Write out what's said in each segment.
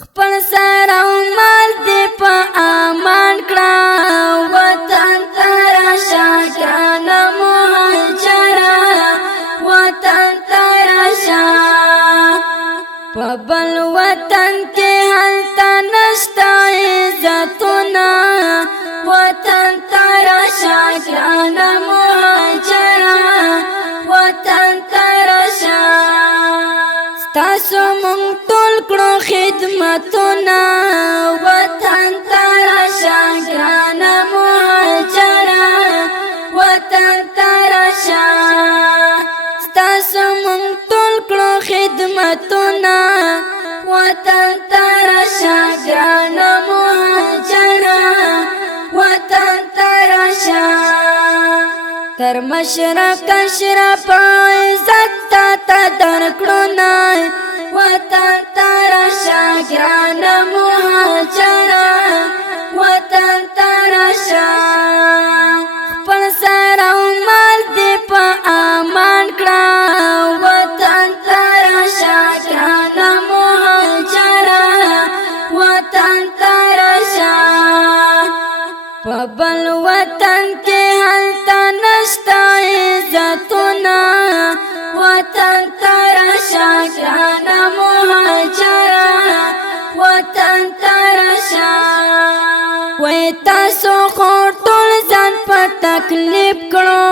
خپل سر او مال دې په امان کړه وطن ته راشه ګرانه مهاجره وطن ته راشه په بل وطن کې هلته نشته عزتونه وطن ته راشه ګرانه مهاجره وطن ته راشه ستاسو مونږ ټول کړو خدمتونه وطن ته راشه ګرانه مهاجره وطن ته راشه ستاسو مونږ ټول کړو خدمتونه وطن ته راشه ګرانه مهاجره وطن ته راشه تر مشرق اشرف عزت تا درکړو نه وطن ته راشه ګرانه مهاجره وطن ته راشه خپل سر او مال دې په امان کړه وطن ته راشه ګرانه مهاجره وطن ته راشه په بل وطن کې هلته نشته عزتونه وطن ته راشه ګرانه مهاجره وطن ته راشه وای تاسو خو ټول ځان په تکلیف کړو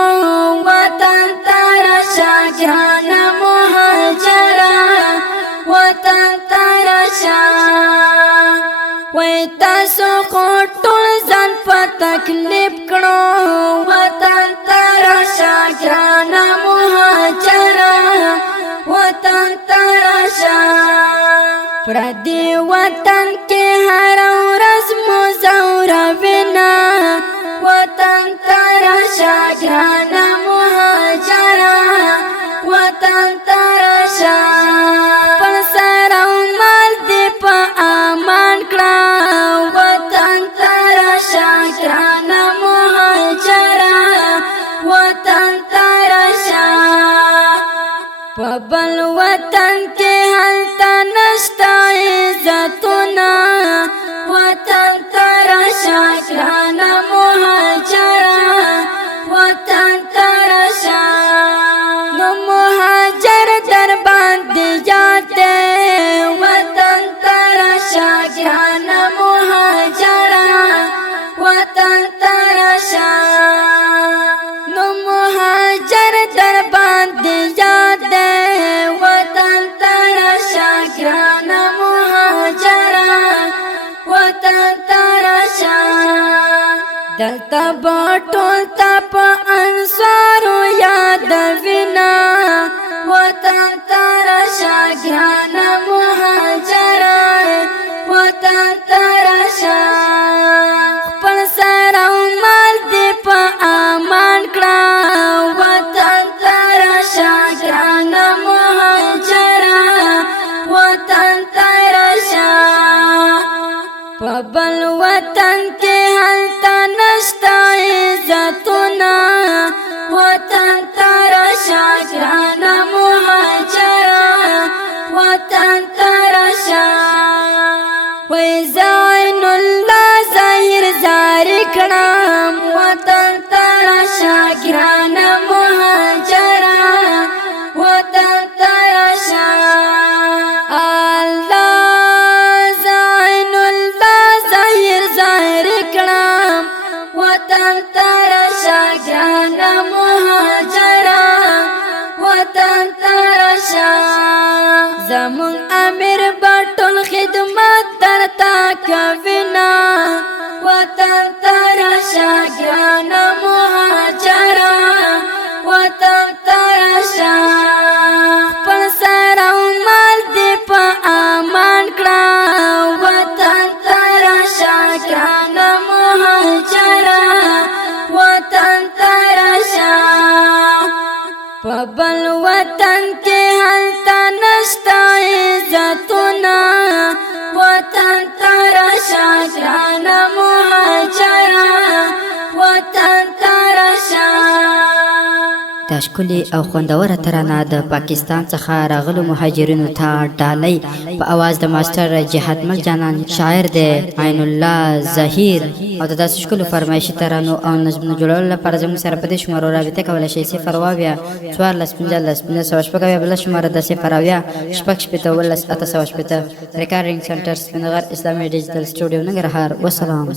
وطن ته راشه ګرانه مهاجره وطن ته راشه وای تاسو خو ټول ځان په تکلیف کړو وطن ته راشه ګرانه مهاجره وطن ته راشه پردي وطن کې هر ورځ مزوروینه وطن ته راشه ګرانه مهاجره وطن ته راشه خپل سر او مال دې په امان کړه وطن ته راشه ګرانه مهاجره وطن ته راشه په بل وطن کې هلته نشته عزتونه وطن ته راشه ګرانه مهاجره وطن ته راشه نو مهاجر در باندې یاد دی وطن ته راشه ګرانه مهاجره وطن ته راشه نو مهاجر در باندې یاد دی وطن ته راشه ګرانه مهاجره وطن ته راشه دلته به ټول تا په انصارو یادوینه وطن ته راشه ګرانه مهاجره وطن ته راشه خپل سر او مال دې په امان کړه وطن ته راشه ګرانه مهاجره وطن ته راشه په بل وطن کې هلته نشته عزتونه وطن ته راشه ګرانه مهاجره وطن ته راشه وای زین الله ظاهر زاری کړم وطن ته راشه ګرانه مهاجره وطن ته راشه الله زین الله ظاهر زاری کړم وطن ته راشه ګرانه مهاجره وطن ته راشه زمون امیر بټول خدمت درته کوینه وطن ته راشه ګرانه مهاجره دا ښکلي او خوندوره ترانه د پاکستان څخه راغلو مهاجرینو ته ډالۍ په اواز د ماسټر جهاد مل جانان شاعر دی عین الله ظهیر او د داسې ښکلو فرمایشي ترانو او نظمونو جوړولو لپاره زموږ سره په دې شمارو رابطه کولی شئ 0 اویا 14 15 15 شپږ اویا بله شماره د 0 اویا شپږ شپېته 18 8 شپېته ریکارډینګ سنټر سپینغر اسلامي ډیجیټل سټوډیو ننګرهار. والسلام.